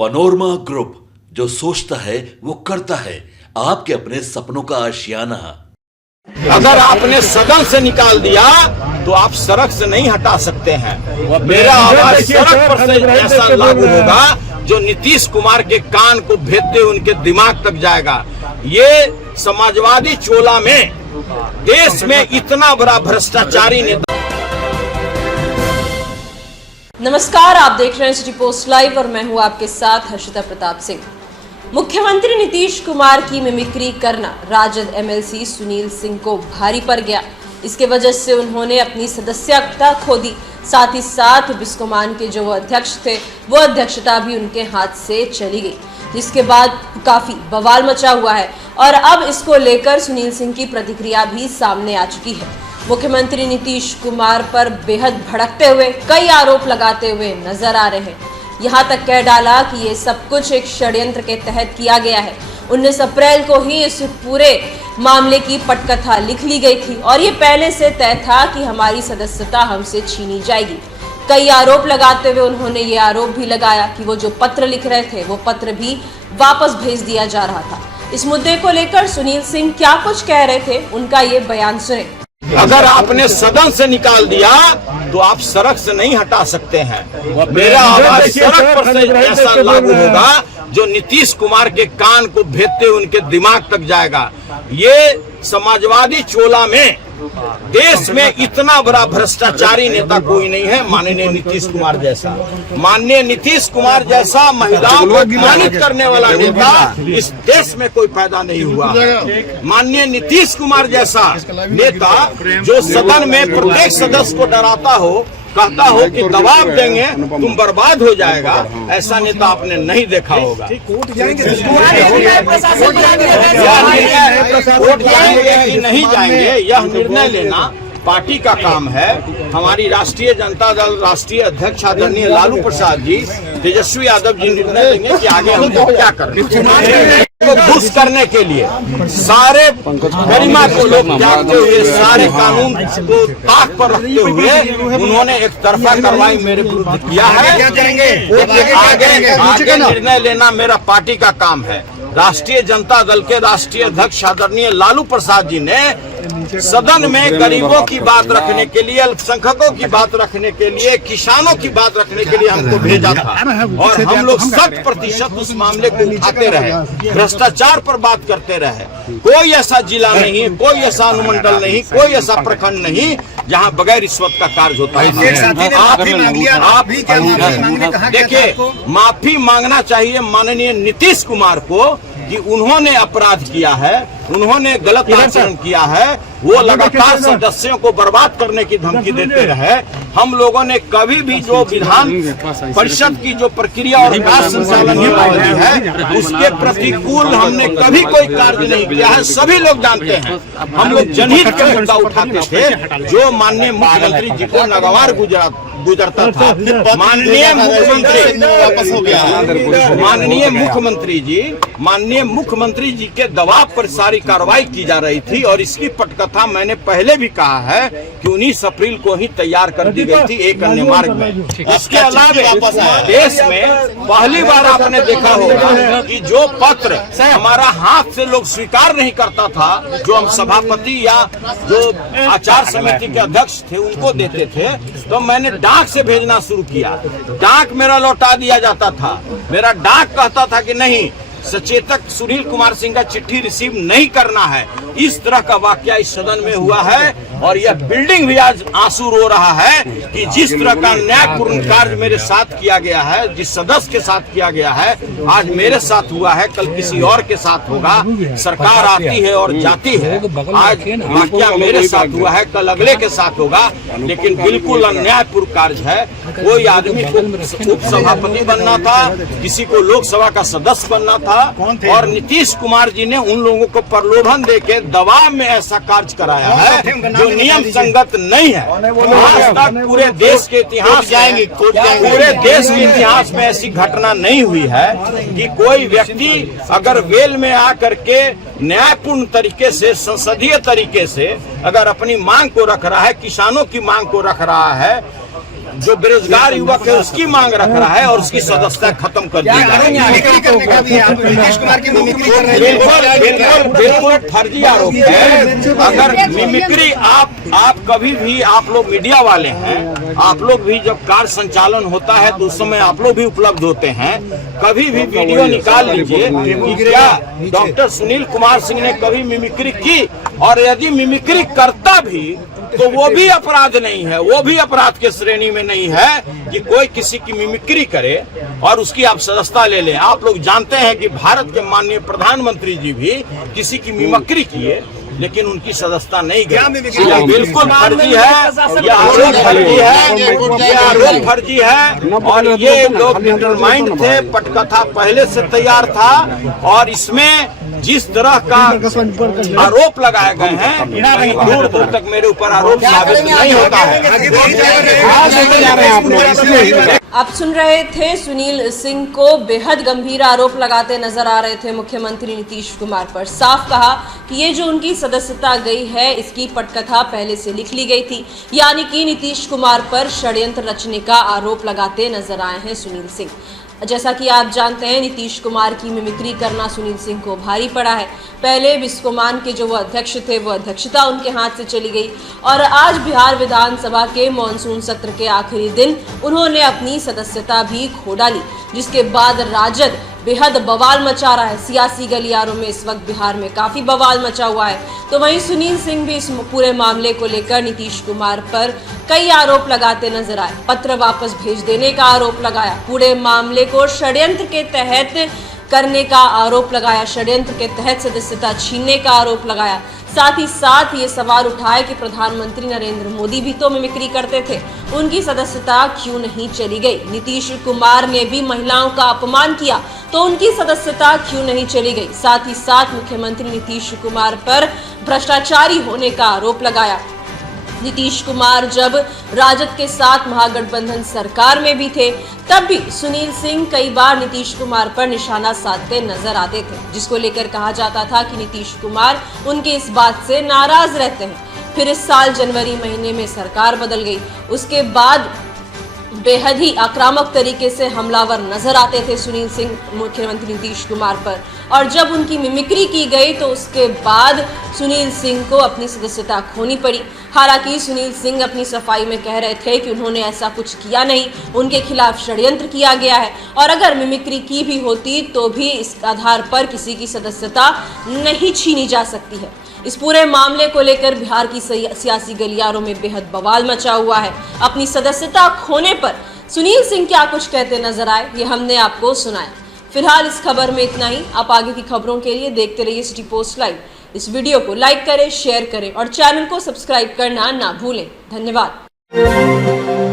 Panorama group, जो सोचता है वो करता है। आपके अपने सपनों का आशियाना। अगर आपने सदन से निकाल दिया तो आप सड़क से नहीं हटा सकते हैं। मेरा आवाज सड़क पर से ऐसा लागू होगा जो नीतीश कुमार के कान को भेदते उनके दिमाग तक जाएगा। ये समाजवादी चोला में देश में इतना बड़ा भ्रष्टाचारी नेता। नमस्कार, आप देख रहे हैं सिटी पोस्ट लाइव और मैं हूं आपके साथ हर्षिता प्रताप सिंह। मुख्यमंत्री नीतीश कुमार की मिमिक्री करना राजद एमएलसी सुनील सिंह को भारी पड़ गया। इसके वजह से उन्होंने अपनी सदस्यता खो दी। साथ ही साथ बिस्कोमान के जो अध्यक्ष थे वो अध्यक्षता भी उनके हाथ से चली गई, जिसके बाद काफी बवाल मचा हुआ है और अब इसको लेकर सुनील सिंह की प्रतिक्रिया भी सामने आ चुकी है। मुख्यमंत्री नीतीश कुमार पर बेहद भड़कते हुए कई आरोप लगाते हुए नजर आ रहे हैं। यहाँ तक कह डाला कि ये सब कुछ एक षड्यंत्र के तहत किया गया है। 19 अप्रैल को ही इस पूरे मामले की पटकथा लिख ली गई थी और ये पहले से तय था कि हमारी सदस्यता हमसे छीनी जाएगी। कई आरोप लगाते हुए उन्होंने ये आरोप भी लगाया कि वो जो पत्र लिख रहे थे वो पत्र भी वापस भेज दिया जा रहा था। इस मुद्दे को लेकर सुनील सिंह क्या कुछ कह रहे थे, उनका ये बयान सुने। अगर आपने सदन से निकाल दिया तो आप सड़क से नहीं हटा सकते हैं। मेरा आवाज सड़क पर से ऐसा लागू होगा जो नीतीश कुमार के कान को भेदते उनके दिमाग तक जाएगा। ये समाजवादी चोला में देश में इतना बड़ा भ्रष्टाचारी नेता कोई नहीं है। माननीय नीतीश कुमार जैसा, माननीय नीतीश कुमार जैसा महिलाओं को अपमानित करने वाला नेता इस देश में कोई पैदा नहीं हुआ। माननीय नीतीश कुमार जैसा नेता जो सदन में प्रत्येक सदस्य को डराता हो, कहता हो कि दबाव देंगे तुम बर्बाद हो जाएगा, ऐसा नेता आपने नहीं देखा होगा। वोट जाएंगे कि नहीं जाएंगे यह निर्णय लेना पार्टी का काम है। हमारी राष्ट्रीय जनता दल राष्ट्रीय अध्यक्ष आदरणीय लालू प्रसाद जी, तेजस्वी यादव जी निर्णय लेंगे कि आगे हम क्या करें। घुस करने के लिए सारे गरिमा को लोग त्यागते हुए, सारे कानून को ताक पर रखते हुए उन्होंने एक तरफा कार्रवाई मेरे विरुद्ध किया है। आगे निर्णय लेना मेरा पार्टी का काम है। राष्ट्रीय जनता दल के राष्ट्रीय अध्यक्ष आदरणीय लालू प्रसाद जी ने सदन में गरीबों की बात रखने के लिए, अल्पसंख्यकों की बात रखने के लिए, किसानों की बात रखने के लिए हमको भेजा था और हम लोग 100% उस मामले को उठाते रहे, भ्रष्टाचार पर बात करते रहे। कोई ऐसा जिला नहीं, कोई ऐसा अनुमंडल नहीं, कोई ऐसा प्रखंड नहीं जहां बगैर रिश्वत का कार्य होता है। देखिए, माफी मांगना चाहिए माननीय नीतीश कुमार को कि उन्होंने अपराध किया है, उन्होंने गलत आचरण किया है। वो लगातार सदस्यों को बर्बाद करने की धमकी देते रहे। हम लोगों ने कभी भी जो विधान परिषद की जो प्रक्रिया और कार्य संचालन नियमावली है उसके प्रतिकूल हमने कभी कोई कार्य नहीं किया है। सभी लोग जानते हैं हम लोग जनहित का मुद्दा उठाते थे जो माननीय मुख्यमंत्री जी को नागवार गुजरता था। माननीय मुख्यमंत्री जी के दबाव पर सारी कार्रवाई की जा रही थी और इसकी पटकथा मैंने पहले भी कहा है कि 19 अप्रैल को ही तैयार कर दी गई थी एक अन्य मार्ग में। इसके अलावा देश में पहली बार आपने देखा होगा कि जो पत्र हमारा हाथ से लोग स्वीकार नहीं करता था, जो हम सभापति या जो आचार समिति के अध्यक्ष थे उनको देते थे, तो मैंने डाक से भेजना शुरू किया। डाक मेरा लौटा दिया जाता था। मेरा डाक कहता था कि नहीं, सचेतक सुनील कुमार सिंह का चिट्ठी रिसीव नहीं करना है। इस तरह का वाकया इस सदन में हुआ है और यह बिल्डिंग भी आज आंसू रो रहा है कि जिस तरह का न्यायपूर्ण कार्य मेरे साथ किया गया है, जिस सदस्य के साथ किया गया है, आज मेरे साथ हुआ है, कल किसी और के साथ होगा। सरकार आती है और जाती है। आज वाकया मेरे साथ हुआ है, कल अगले के साथ होगा, लेकिन बिल्कुल अन्यायपूर्ण कार्य है। कोई आदमी को उपसभापति बनना था, किसी को लोकसभा का सदस्य बनना था और नीतीश कुमार जी ने उन लोगों को प्रलोभन देके दबाव में ऐसा कार्य कराया है जो नियम संगत नहीं है। आज तक पूरे देश के इतिहास में ऐसी घटना नहीं हुई है कि कोई व्यक्ति अगर वेल में आकर के न्यायपूर्ण तरीके से, संसदीय तरीके से अगर अपनी मांग को रख रहा है, किसानों की मांग को रख रहा है, जो बेरोजगार युवक है उसकी मांग रख रहा है और उसकी सदस्यता खत्म कर दी मिमिक्री करने का भी है। आप नीतीश कुमार की मिमिक्री कर रहे हैं। बिल्कुल फर्जी आरोप है। अगर मिमिक्री आप कभी भी, आप लोग मीडिया वाले हैं, आप लोग भी जब कार्य संचालन होता है तो उस समय आप लोग भी उपलब्ध होते हैं, कभी भी वीडियो निकाल लीजिए कि क्या डॉक्टर सुनील कुमार सिंह ने कभी मिमिक्री की, और यदि मिमिक्री करता भी तो वो भी अपराध नहीं है, वो भी अपराध के श्रेणी में नहीं है कि कोई किसी की मिमिक्री करे और उसकी आप सदस्यता ले लें। आप लोग जानते हैं कि भारत के माननीय प्रधानमंत्री जी भी किसी की मिमिक्री किए लेकिन उनकी सदस्यता नहीं गई। यह बिल्कुल फर्जी है, यह आरोप फर्जी है, यह आरोप फर्जी है। और ये लोग डिटरमाइंड थे, पटकथा पहले से तैयार था और इसमें जिस तरह का आरोप लगाए गए हैं कहीं दूर दूर तक मेरे ऊपर आरोप साबित नहीं होता है। आप सुन रहे थे सुनील सिंह को बेहद गंभीर आरोप लगाते नजर आ रहे थे मुख्यमंत्री नीतीश कुमार पर। साफ कहा कि ये जो उनकी सदस्यता गई है इसकी पटकथा पहले से लिख ली गई थी, यानी कि नीतीश कुमार पर षड्यंत्र रचने का आरोप लगाते नजर आए हैं सुनील सिंह। जैसा कि आप जानते हैं नीतीश कुमार की मिमिक्री करना सुनील सिंह को भारी पड़ा है। पहले बिस्कोमान के जो वो अध्यक्ष थे वो अध्यक्षता उनके हाथ से चली गई और आज बिहार विधानसभा के मॉनसून सत्र के आखिरी दिन उन्होंने अपनी सदस्यता भी खो डाली, जिसके बाद राजद बेहद बवाल मचा रहा है। सियासी गलियारों में इस वक्त बिहार में काफी बवाल मचा हुआ है। तो वहीं सुनील सिंह भी इस पूरे मामले को लेकर नीतीश कुमार पर कई आरोप लगाते नजर आए। पत्र वापस भेज देने का आरोप लगाया, पूरे मामले को षड्यंत्र के तहत करने का आरोप लगाया, षड्यंत्र के तहत सदस्यता छीनने का आरोप लगाया। साथ ही साथ ये सवाल उठाए कि प्रधानमंत्री नरेंद्र मोदी भी तो मिमिक्री करते थे, उनकी सदस्यता क्यों नहीं चली गई। नीतीश कुमार ने भी महिलाओं का अपमान किया तो उनकी सदस्यता क्यों नहीं चली गई। साथ ही साथ मुख्यमंत्री नीतीश कुमार पर भ्रष्टाचारी होने का आरोप लगाया। नीतीश कुमार जब राजद के साथ महागठबंधन सरकार में भी थे तब भी सुनील सिंह कई बार नीतीश कुमार पर निशाना साधते नजर आते थे, जिसको लेकर कहा जाता था कि नीतीश कुमार उनके इस बात से नाराज रहते हैं। फिर इस साल जनवरी महीने में सरकार बदल गई, उसके बाद बेहद ही आक्रामक तरीके से हमलावर नजर आते थे सुनील सिंह मुख्यमंत्री नीतीश कुमार पर, और जब उनकी मिमिक्री की गई तो उसके बाद सुनील सिंह को अपनी सदस्यता खोनी पड़ी। हालांकि सुनील सिंह अपनी सफाई में कह रहे थे कि उन्होंने ऐसा कुछ किया नहीं, उनके खिलाफ षड्यंत्र किया गया है और अगर मिमिक्री की भी होती तो भी इस आधार पर किसी की सदस्यता नहीं छीनी जा सकती है। इस पूरे मामले को लेकर बिहार की सियासी गलियारों में बेहद बवाल मचा हुआ है। अपनी सदस्यता खोने पर सुनील सिंह क्या कुछ कहते नजर आए ये हमने आपको सुनाया। फिलहाल इस खबर में इतना ही। आप आगे की खबरों के लिए देखते रहिए सिटी पोस्ट लाइव। इस वीडियो को लाइक करें, शेयर करें और चैनल को सब्सक्राइब करना ना भूलें। धन्यवाद।